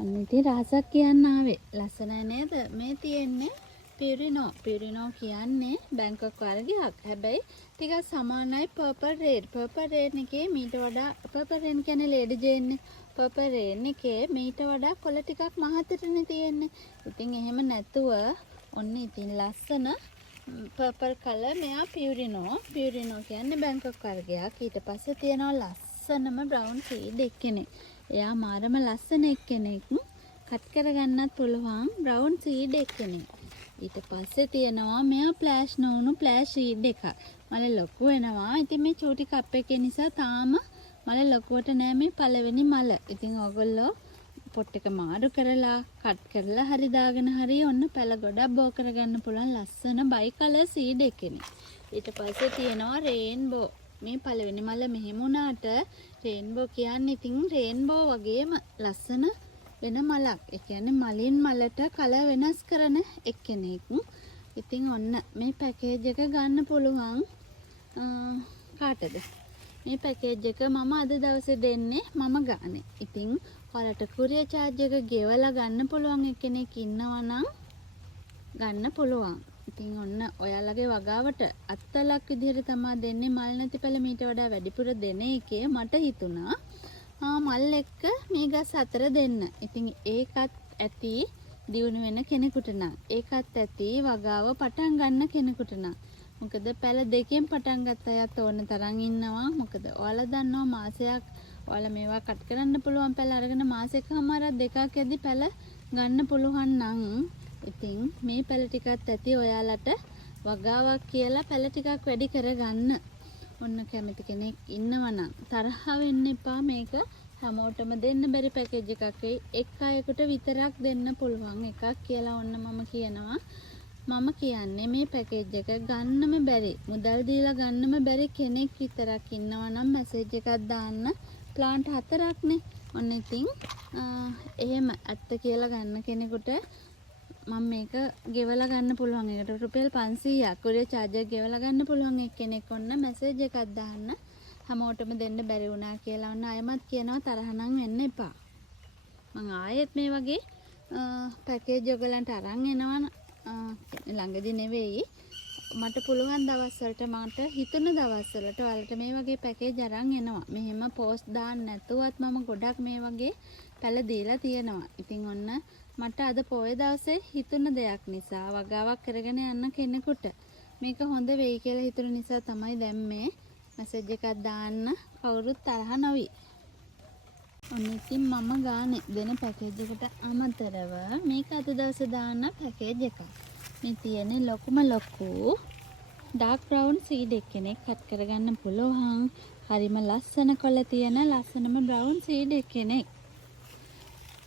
අන්න ඉතින් රහසක් කියන්න ආවේ. ලස්සනයි නේද? මේ තියෙන්නේ පිරිනෝ කියන්නේ බැංකොක් වර්ගයක්. හැබැයි ටිකක් සමානයි පර්පල් රේඩ්. පර්පල් රේඩ් එකේ මීට වඩා පර්පල් රේන් කියන්නේ ලේඩි ජේන්නේ. පර්පල් රේන් එකේ මීට වඩා කොළ ටිකක් මහතටනේ තියෙන්නේ. ඉතින් එහෙම නැතුව ඔන්න ඉතින් ලස්සන පර්පල් කලර් මෙයා පිරිනෝ කියන්නේ බැංකොක් වර්ගයක්. ඊට පස්සේ තියෙනවා ලස්සනම බ්‍රවුන් ෂේඩ් එක්කෙනෙක්. එයා මාරම ලස්සන එක්කෙනෙක්. කට් කරගන්නත් පුළුවන් බ්‍රවුන් ෂේඩ් එක්කෙනෙක්. ඊට පස්සේ තියෙනවා මෙයා ෆ්ලෑෂ් නොවුණු ෆ්ලෑෂ් ෂීඩ් එකක්. මල ලොකු වෙනවා. ඉතින් මේ චූටි කප් එකේ නිසා තාම මල ලොකුවට නෑ මේ පළවෙනි මල. ඉතින් ඕගොල්ලෝ පොට් එක මාරු කරලා කට් කරලා හරි දාගෙන හරි ඔන්න පැල ගොඩක් බෝ කරගන්න පුළුවන් ලස්සන බයි කලර් ෂීඩ් එකනේ. ඊට පස්සේ තියෙනවා රේන්බෝ. මේ පළවෙනි මල මෙහෙම වුණාට රේන්බෝ කියන්නේ ඉතින් රේන්බෝ වගේම ලස්සන වෙන මලක්. ඒ කියන්නේ මලින් මලට කලර් වෙනස් කරන එක්කෙනෙක්. ඉතින් ඔන්න මේ පැකේජ් එක ගන්න පුළුවන් කාටද? මේ පැකේජ් එක මම අද දවසේ දෙන්නේ මම ගානේ. ඉතින් ඔයාලට කුරියර් charge එක ගෙවලා ගන්න පුළුවන් එක්කෙනෙක් ඉන්නවා නම් ගන්න පුළුවන්. ඉතින් ඔන්න ඔයාලගේ වගාවට අත්තලක් විදිහට තමයි දෙන්නේ. මල් නැති පැල මීට වඩා වැඩිපුර දෙන එකේ මට හිතුණා මල් එක්ක මේ ගස් 4 දෙන්න. ඉතින් ඒකත් ඇති දියුණු වෙන කෙනෙකුට නම්. ඒකත් ඇති වගාව පටන් ගන්න කෙනෙකුට නම්. මොකද පැල දෙකෙන් පටන් ගත්ත අයත් ඕන තරම් ඉන්නවා. මොකද ඔයාලා දන්නවා මාසයක් ඔයාලා මේවා කට් කරන්න පුළුවන් පැල අරගෙන මාසෙකමාරක් දෙකක් ඇද්දි පැල ගන්න පුළුවන් නම් ඉතින් මේ පැල ටිකත් ඇති ඔයාලට වගාවක් කියලා පැල ටිකක් වැඩි කරගන්න. ඔන්න කැමති කෙනෙක් ඉන්නවනම් තරහ වෙන්න එපා. මේක හැමෝටම දෙන්න බැරි පැකේජ් එකක් එක් අයෙකුට විතරක් දෙන්න පුළුවන් එකක් කියලා ඔන්න මම කියනවා. මම කියන්නේ මේ පැකේජ් එක ගන්නම බැරි මුදල් දීලා ගන්නම බැරි කෙනෙක් විතරක් ඉන්නවනම් මැසේජ් එකක් දාන්න. ප්ලාන්ට් 4ක්නේ. ඔන්න ඉතින් එහෙම ඇත්ත කියලා ගන්න කෙනෙකුට මම මේක ගෙවලා ගන්න පුළුවන්. ඒකට රුපියල් 500ක් කුරියර් charge එක ගෙවලා ගන්න පුළුවන් එක්කෙනෙක් ඔන්න මැසේජ් එකක් දාන්න. හැමෝටම දෙන්න බැරි වුණා කියලා ඔන්න අයමත් කියනවා තරහ නම් වෙන්න එපා. මම ආයෙත් මේ වගේ පැකේජ් ඔයගලන්ට අරන් එනවා ළඟදී නෙවෙයි. මට පුළුවන් දවස් වලට මට හිතුන දවස් වලට ඔයාලට මේ වගේ පැකේජ් අරන් එනවා. මෙහෙම පෝස්ට් දාන්න නැතුවත් මම ගොඩක් මේ වගේ පැල දීලා තියෙනවා. ඉතින් ඔන්න මට අද පොය දවසේ හිතුන දෙයක් නිසා වගාවක් කරගෙන යන්න කෙනෙකුට මේක හොඳ වෙයි කියලා හිතුන නිසා තමයි දැන් මේ මැසේජ් එකක් දාන්න කවුරුත් තරහ නොවි. ඔන්න ඉතින් මම ගානේ දෙන පැකේජ් එකට අමතරව මේක අද දවසේ දාන්න පැකේජ් එකක්. මේ තියෙන්නේ ලොකුම ලොකු ඩාර්ක් බ්‍රවුන් ෂීඩ් එකෙනෙක් කට් කරගන්න පුළුවන්. හරිම ලස්සන කොළ තියෙන ලස්සනම බ්‍රවුන් ෂීඩ් එකෙනෙක්.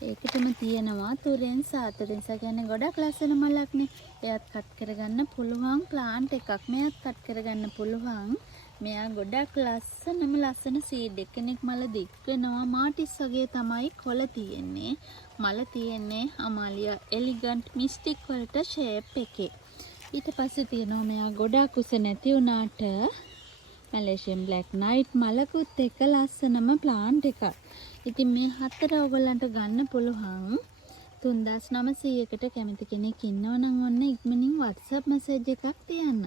ඒකටම තියෙනවා තුරෙන්සා කියන්නේ ගොඩක් ලස්සන මලක්නේ. එයත් කට් කරගන්න පුළුවන් ප්ලාන්ට් එකක්. මෙයත් කට් කරගන්න පුළුවන්. මෙයා ගොඩක් ලස්සන සීඩ් එකෙනෙක්. මල දික් වෙනවා. මාටිස් වගේ තමයි කොළ තියෙන්නේ. මල තියෙන්නේ අමාලියා එලිගන්ට් මිස්ටික් වලට ෂේප් එකේ. ඊට පස්සේ තියෙනවා මෙයා ගොඩක් උස නැති වුණාට මැලේසියන් බ්ලැක් නයිට් මලකුත් එක්ක ලස්සනම ප්ලාන්ට් එකක්. ඉතින් මේ 4 ඔයගොල්ලන්ට ගන්න පුළුවන් 3900කට කැමති කෙනෙක් ඉන්නවනම් ඔන්න ඉක්මනින් WhatsApp මැසේජ් එකක් තියන්න.